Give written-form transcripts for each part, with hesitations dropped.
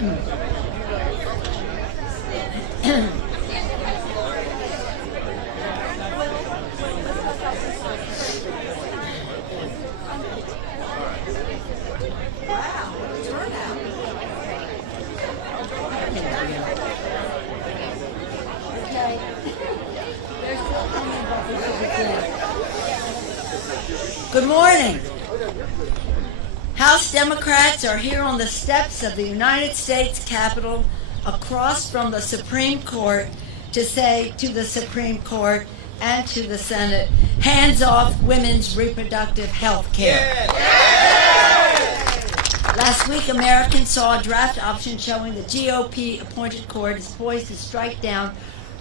Good morning. House Democrats are here on the steps of the United States Capitol across from the Supreme Court to say to the Supreme Court and to the Senate, hands off women's reproductive health care. Last week, Americans saw a draft option showing the GOP-appointed court is poised to strike down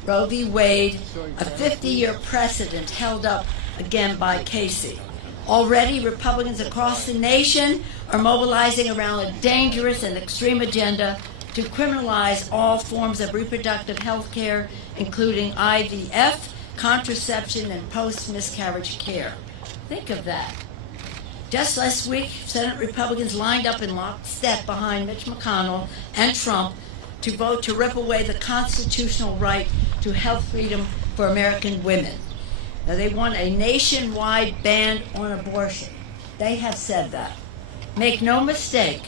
Roe v. Wade, a 50-year precedent held up again by Casey. Already, Republicans across the nation are mobilizing around a dangerous and extreme agenda to criminalize all forms of reproductive health care, including IVF, contraception, and post-miscarriage care. Think of that. Just last week, Senate Republicans lined up in lockstep behind Mitch McConnell and Trump to vote to rip away the constitutional right to health freedom for American women. Now, they want a nationwide ban on abortion. They have said that. Make no mistake,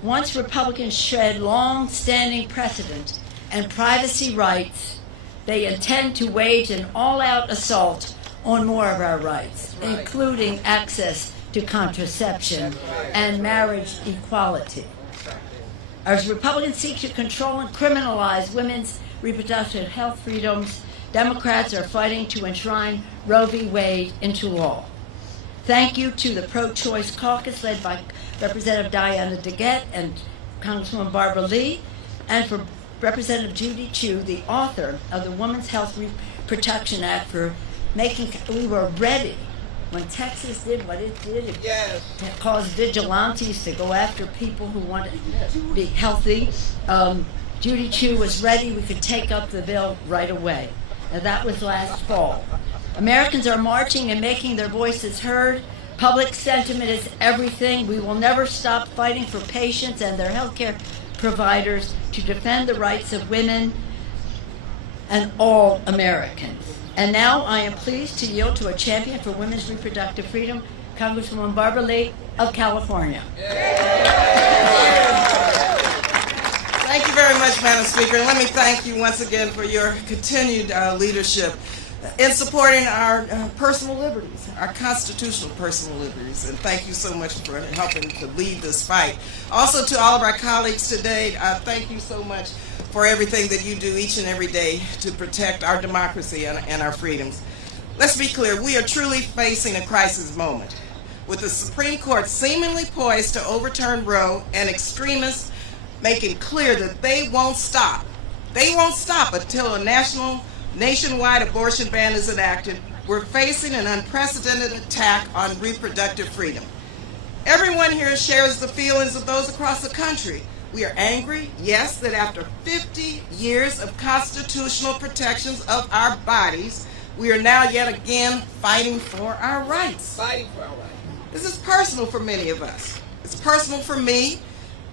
once Republicans shred long-standing precedent and privacy rights, they intend to wage an all-out assault on more of our rights, including access to contraception and marriage equality. As Republicans seek to control and criminalize women's reproductive health freedoms, Democrats are fighting to enshrine Roe v. Wade into law. Thank you to the pro-choice caucus led by Representative Diana DeGette and Congresswoman Barbara Lee, and for Representative Judy Chu, the author of the Women's Health Protection Act, for making, we were ready when Texas did what it did. It caused vigilantes to go after people who wanted to be healthy. Judy Chu was ready. We could take up the bill right away. Now, that was last fall. Americans are marching and making their voices heard. Public sentiment is everything. We will never stop fighting for patients and their healthcare providers to defend the rights of women and all Americans. And now I am pleased to yield to a champion for women's reproductive freedom, Congresswoman Barbara Lee of California. Thank you very much, Madam Speaker. And let me thank you once again for your continued leadership in supporting our personal liberties, our constitutional personal liberties. And thank you so much for helping to lead this fight. Also, to all of our colleagues today, thank you so much for everything that you do each and every day to protect our democracy and our freedoms. Let's be clear, we are truly facing a crisis moment, with the Supreme Court seemingly poised to overturn Roe and extremists making clear that they won't stop. They won't stop until a nationwide abortion ban is enacted. We're facing an unprecedented attack on reproductive freedom. Everyone here shares the feelings of those across the country. We are angry, yes, that after 50 years of constitutional protections of our bodies, we are now yet again fighting for our rights. This is personal for many of us. It's personal for me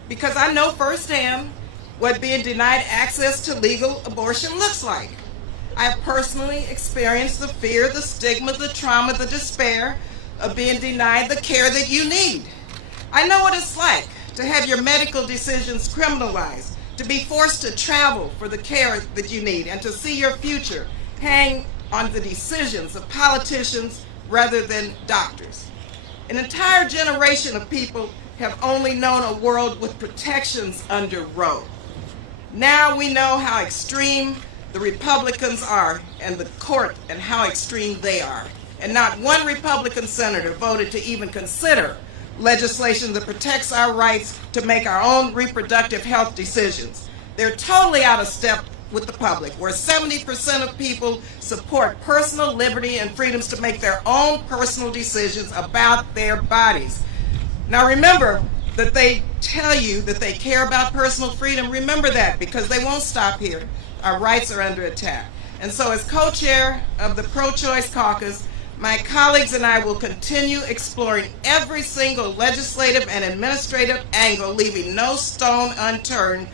because I know firsthand what being denied access to legal abortion looks like. I have personally experienced the fear, the stigma, the trauma, the despair of being denied the care that you need. I know what it's like to have your medical decisions criminalized, to be forced to travel for the care that you need, and to see your future hang on the decisions of politicians rather than doctors. An entire generation of people have only known a world with protections under Roe. Now we know how extreme the Republicans are and the court and how extreme they are. And not one Republican senator voted to even consider legislation that protects our rights to make our own reproductive health decisions. They're totally out of step with the public, where 70% of people support personal liberty and freedoms to make their own personal decisions about their bodies. Now remember that they tell you that they care about personal freedom. Remember that, because they won't stop here. Our rights are under attack. And so as co-chair of the pro-choice caucus, My colleagues and I will continue exploring every single legislative and administrative angle, leaving no stone unturned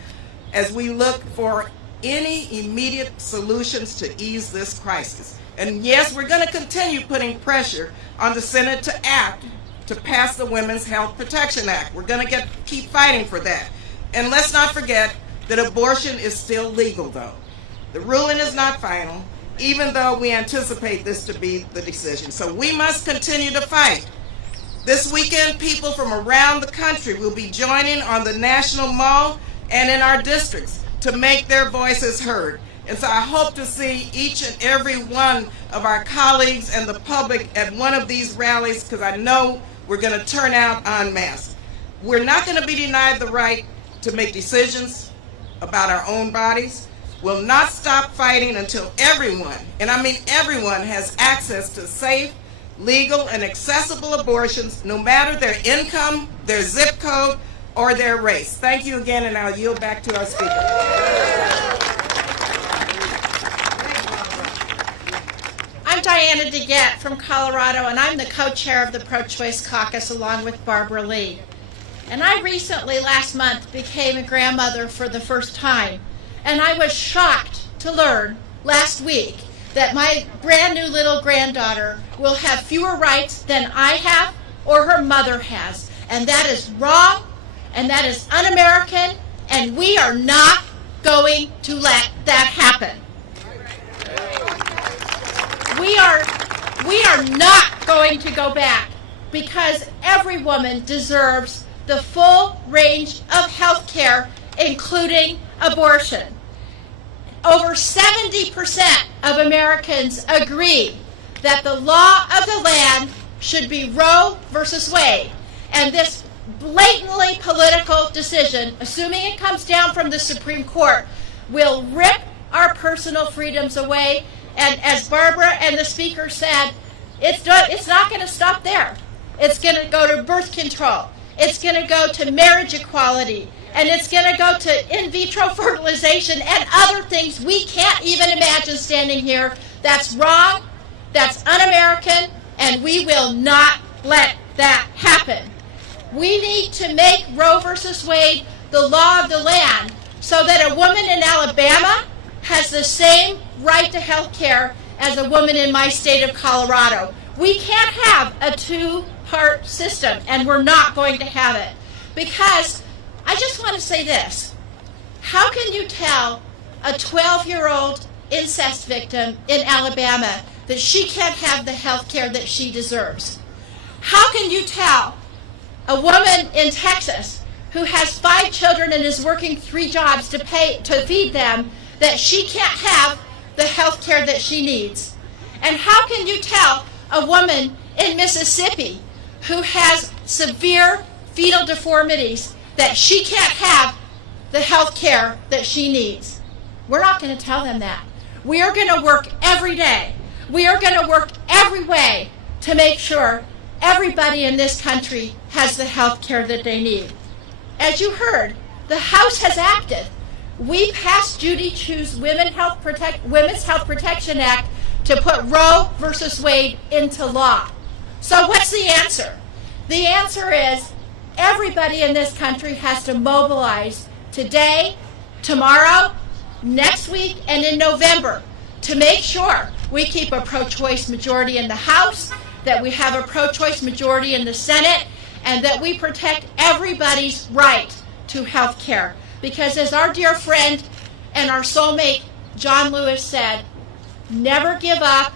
as we look for any immediate solutions to ease this crisis. And yes, we're going to continue putting pressure on the Senate to act to pass the Women's Health Protection Act. We're going to keep fighting for that. And let's not forget that abortion is still legal, though. The ruling is not final, even though we anticipate this to be the decision. So we must continue to fight. This weekend, people from around the country will be joining on the National Mall and in our districts to make their voices heard. And so I hope to see each and every one of our colleagues and the public at one of these rallies, because I know we're going to turn out en masse. We're not going to be denied the right to make decisions about our own bodies. We'll not stop fighting until everyone, and I mean everyone, has access to safe, legal, and accessible abortions, no matter their income, their zip code, or their race. Thank you again, and I'll yield back to our speaker. I'm Diana DeGette from Colorado, and I'm the co-chair of the Pro-Choice Caucus along with Barbara Lee. And I recently, last month, became a grandmother for the first time. And I was shocked to learn last week that my brand new little granddaughter will have fewer rights than I have or her mother has. And that is wrong, and that is un-American, and we are not going to let that happen. We are not going to go back, because every woman deserves the full range of health care, including abortion. Over 70% of Americans agree that the law of the land should be Roe versus Wade. And this blatantly political decision, assuming it comes down from the Supreme Court, will rip our personal freedoms away. And as Barbara and the speaker said, it's not going to stop there. It's going to go to birth control. It's going to go to marriage equality. And it's going to go to in vitro fertilization and other things we can't even imagine standing here. That's wrong. That's un-American. And we will not let that happen. We need to make Roe versus Wade the law of the land so that a woman in Alabama has the same right to health care as a woman in my state of Colorado. We can't have a two-part system, and we're not going to have it. Because I just want to say this. How can you tell a 12-year-old incest victim in Alabama that she can't have the health care that she deserves? How can you tell a woman in Texas who has 5 children and is working 3 jobs to feed them that she can't have the health care that she needs? And how can you tell a woman in Mississippi who has severe fetal deformities that she can't have the health care that she needs? We're not going to tell them that. We are going to work every day. We are going to work every way to make sure everybody in this country has the health care that they need. As you heard, the House has acted. We passed Judy Chu's Women's Health Protection Act to put Roe versus Wade into law. So what's the answer? The answer is everybody in this country has to mobilize today, tomorrow, next week, and in November to make sure we keep a pro-choice majority in the House, that we have a pro-choice majority in the Senate, and that we protect everybody's right to health care. Because as our dear friend and our soulmate John Lewis said, never give up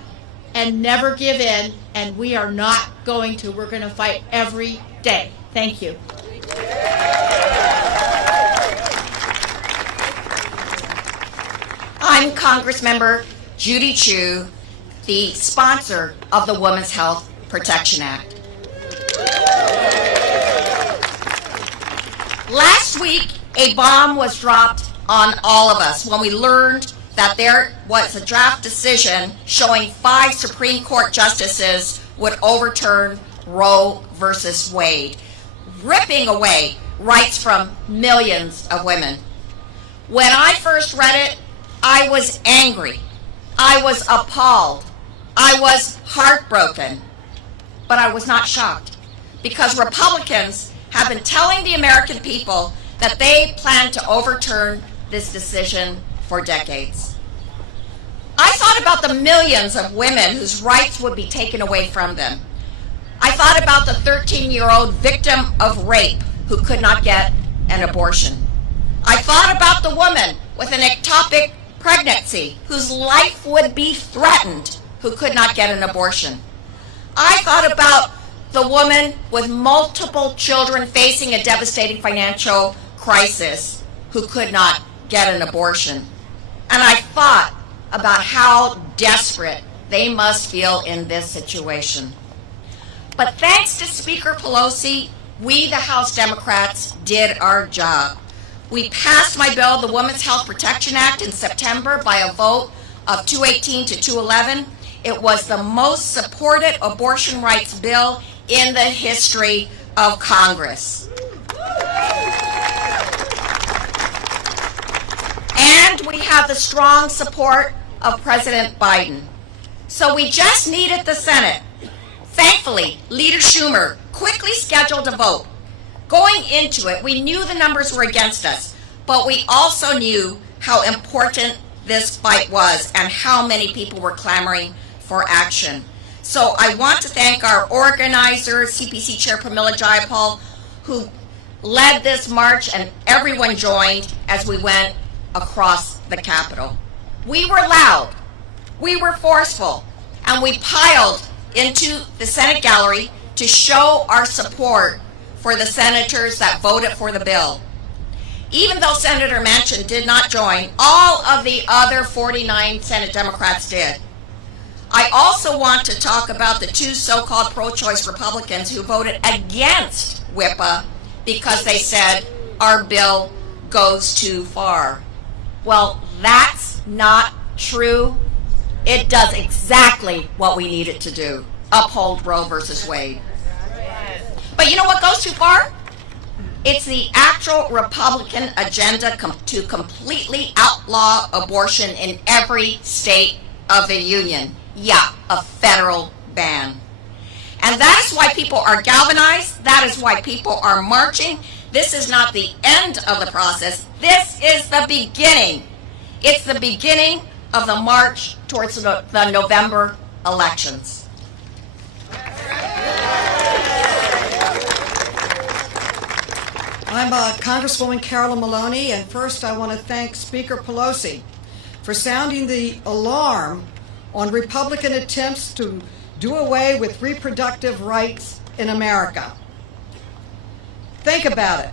and never give in, and we are not going to. We're going to fight every day. Thank you. I'm Congressmember Judy Chu, the sponsor of the Women's Health Protection Act. Last week, a bomb was dropped on all of us when we learned that there was a draft decision showing 5 Supreme Court justices would overturn Roe versus Wade, ripping away rights from millions of women. When I first read it, I was angry. I was appalled. I was heartbroken, but I was not shocked, because Republicans have been telling the American people that they plan to overturn this decision for decades. I thought about the millions of women whose rights would be taken away from them. I thought about the 13-year-old victim of rape who could not get an abortion. I thought about the woman with an ectopic pregnancy whose life would be threatened who could not get an abortion. I thought about the woman with multiple children facing a devastating financial crisis who could not get an abortion. And I thought about how desperate they must feel in this situation. But thanks to Speaker Pelosi, we, the House Democrats, did our job. We passed my bill, the Women's Health Protection Act, in September by a vote of 218 to 211. It was the most supported abortion rights bill in the history of Congress. And we have the strong support of President Biden. So we just needed the Senate. Thankfully, Leader Schumer quickly scheduled a vote. Going into it, we knew the numbers were against us, but we also knew how important this fight was and how many people were clamoring for action. So I want to thank our organizer, CPC Chair Pramila Jayapal, who led this march, and everyone joined as we went across the Capitol. We were loud, we were forceful, and we piled into the Senate gallery to show our support for the senators that voted for the bill. Even though Senator Manchin did not join, all of the other 49 Senate Democrats did. I also want to talk about the two so-called pro-choice Republicans who voted against WIPA because they said our bill goes too far. Well, that's not true. It does exactly what we need it to do, uphold Roe versus Wade. But you know what goes too far? It's the actual Republican agenda to completely outlaw abortion in every state of the union. Yeah, a federal ban. And that is why people are galvanized. That is why people are marching. This is not the end of the process. This is the beginning. It's the beginning of the march towards the November elections. I'm Congresswoman Carolyn Maloney, and first I want to thank Speaker Pelosi for sounding the alarm on Republican attempts to do away with reproductive rights in America. Think about it.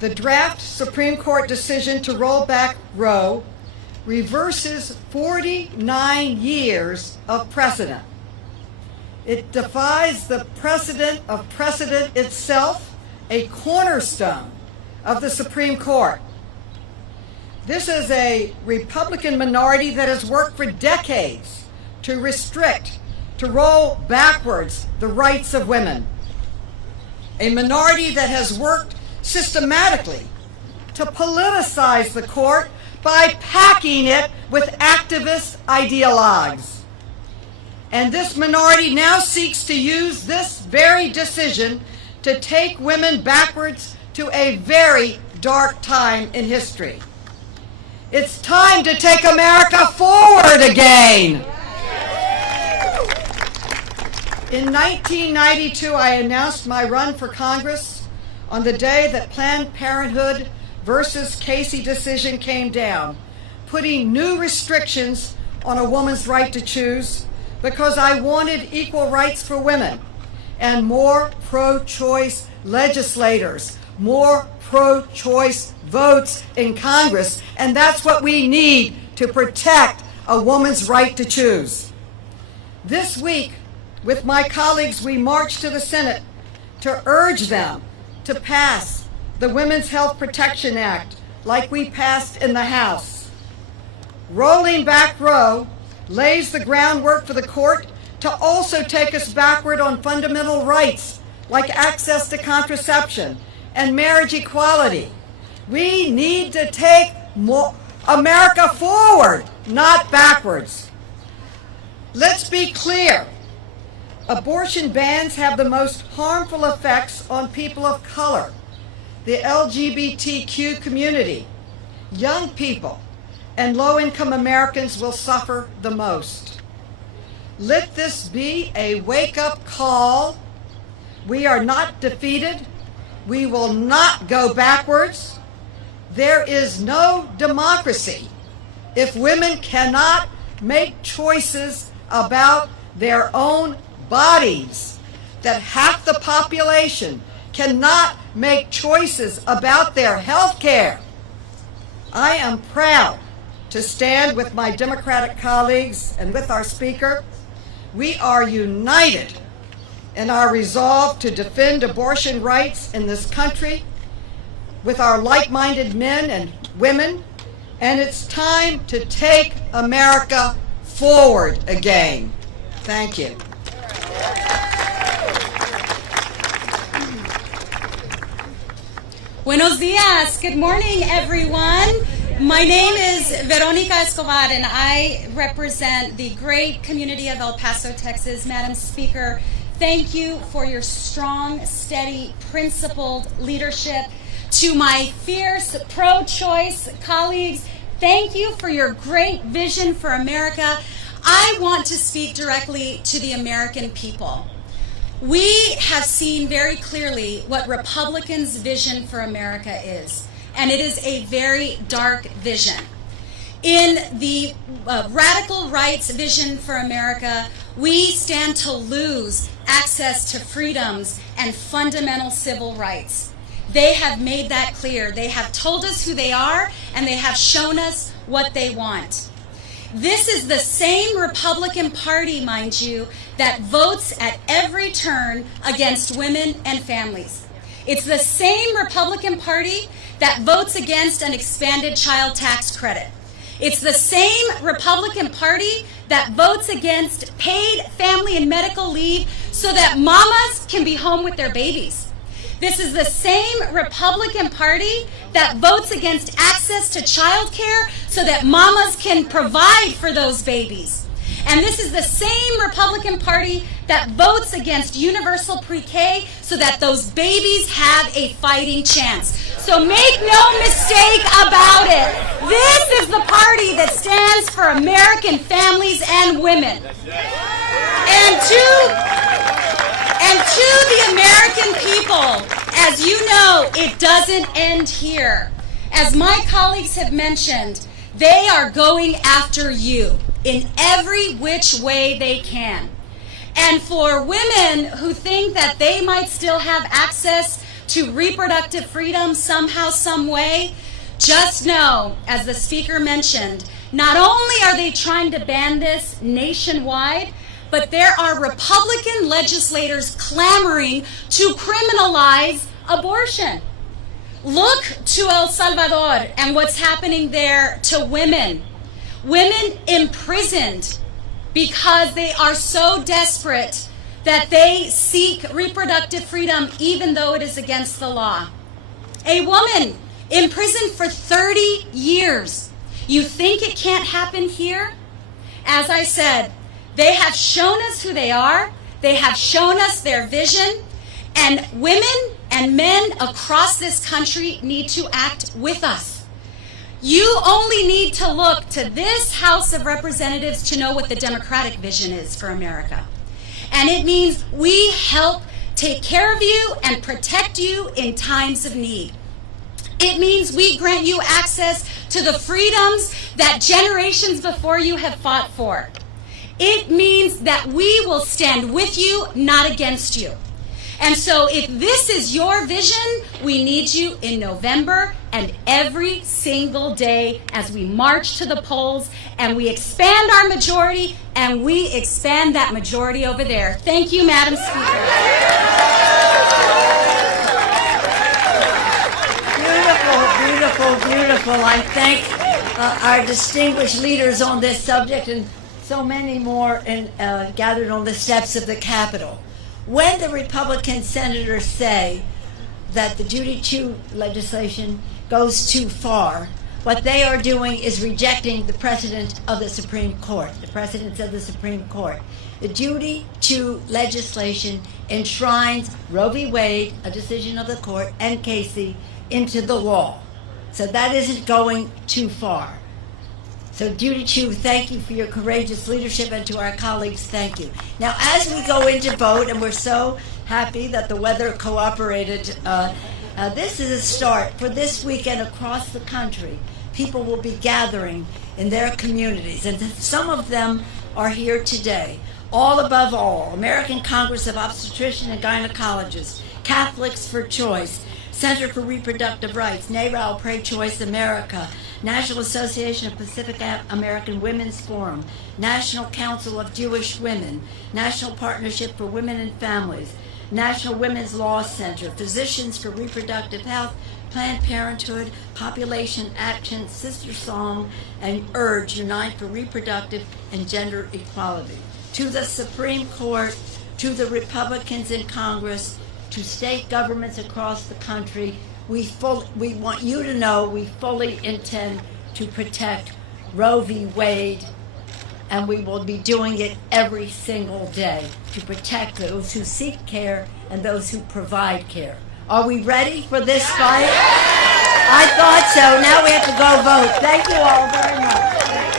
The draft Supreme Court decision to roll back Roe reverses 49 years of precedent. It defies the precedent of precedent itself, a cornerstone of the Supreme Court. This is a Republican minority that has worked for decades to restrict, to roll backwards the rights of women. A minority that has worked systematically to politicize the court by packing it with activist ideologues. And this minority now seeks to use this very decision to take women backwards to a very dark time in history. It's time to take America forward again. In 1992, I announced my run for Congress on the day that Planned Parenthood versus Casey decision came down, putting new restrictions on a woman's right to choose, because I wanted equal rights for women and more pro-choice legislators, more pro-choice votes in Congress, and that's what we need to protect a woman's right to choose. This week, with my colleagues, we marched to the Senate to urge them to pass the Women's Health Protection Act like we passed in the House. Rolling back Roe lays the groundwork for the court to also take us backward on fundamental rights like access to contraception and marriage equality. We need to take America forward, not backwards. Let's be clear. Abortion bans have the most harmful effects on people of color, the LGBTQ community, young people, and low-income Americans will suffer the most. Let this be a wake-up call. We are not defeated. We will not go backwards. There is no democracy if women cannot make choices about their own bodies, that half the population cannot make choices about their health care. I am proud to stand with my Democratic colleagues and with our Speaker. We are united in our resolve to defend abortion rights in this country with our like-minded men and women, and it's time to take America forward again. Thank you. Buenos dias. Good morning, everyone. My name is Veronica Escobar, and I represent the great community of El Paso, Texas. Madam Speaker, thank you for your strong, steady, principled leadership. To my fierce pro-choice colleagues, thank you for your great vision for America. I want to speak directly to the American people. We have seen very clearly what Republicans' vision for America is, and it is a very dark vision. In the radical rights vision for America, we stand to lose access to freedoms and fundamental civil rights. They have made that clear. They have told us who they are, and they have shown us what they want. This is the same Republican Party, mind you, that votes at every turn against women and families. It's the same Republican Party that votes against an expanded child tax credit. It's the same Republican Party that votes against paid family and medical leave so that mamas can be home with their babies. This is the same Republican Party that votes against access to child care so that mamas can provide for those babies. And this is the same Republican Party that votes against universal pre-K so that those babies have a fighting chance. So make no mistake about it. This is the party that stands for American families and women. And to the American people, as you know, it doesn't end here. As my colleagues have mentioned, they are going after you in every which way they can. And for women who think that they might still have access to reproductive freedom somehow, some way, just know, as the Speaker mentioned, not only are they trying to ban this nationwide, but there are Republican legislators clamoring to criminalize abortion. Look to El Salvador and what's happening there to women. Women imprisoned because they are so desperate that they seek reproductive freedom even though it is against the law. A woman imprisoned for 30 years. You think it can't happen here? As I said, they have shown us who they are. They have shown us their vision. And women and men across this country need to act with us. You only need to look to this House of Representatives to know what the Democratic vision is for America. And it means we help take care of you and protect you in times of need. It means we grant you access to the freedoms that generations before you have fought for. It means that we will stand with you, not against you. And so if this is your vision, we need you in November and every single day as we march to the polls and we expand our majority and we expand that majority over there. Thank you, Madam Speaker. Beautiful, beautiful, beautiful. I thank our distinguished leaders on this subject and so many more gathered on the steps of the Capitol. When the Republican senators say that the Judy Chu legislation goes too far, what they are doing is rejecting the precedent of the Supreme Court, the precedents of the Supreme Court. The Judy Chu legislation enshrines Roe v. Wade, a decision of the court, and Casey into the law. So that isn't going too far. So Judy Chu, thank you for your courageous leadership, and to our colleagues, thank you. Now, as we go into vote, and we're so happy that the weather cooperated, this is a start for this weekend across the country. People will be gathering in their communities, and some of them are here today. All above all, American Congress of Obstetricians and Gynecologists, Catholics for Choice, Center for Reproductive Rights, NARAL Pro-Choice America, National Association of Pacific American Women's Forum, National Council of Jewish Women, National Partnership for Women and Families, National Women's Law Center, Physicians for Reproductive Health, Planned Parenthood, Population Action, Sister Song, and URGE, Unite for Reproductive and Gender Equality. To the Supreme Court, to the Republicans in Congress, to state governments across the country, we want you to know we fully intend to protect Roe v. Wade, and we will be doing it every single day to protect those who seek care and those who provide care. Are we ready for this fight? I thought so. Now we have to go vote. Thank you all very much.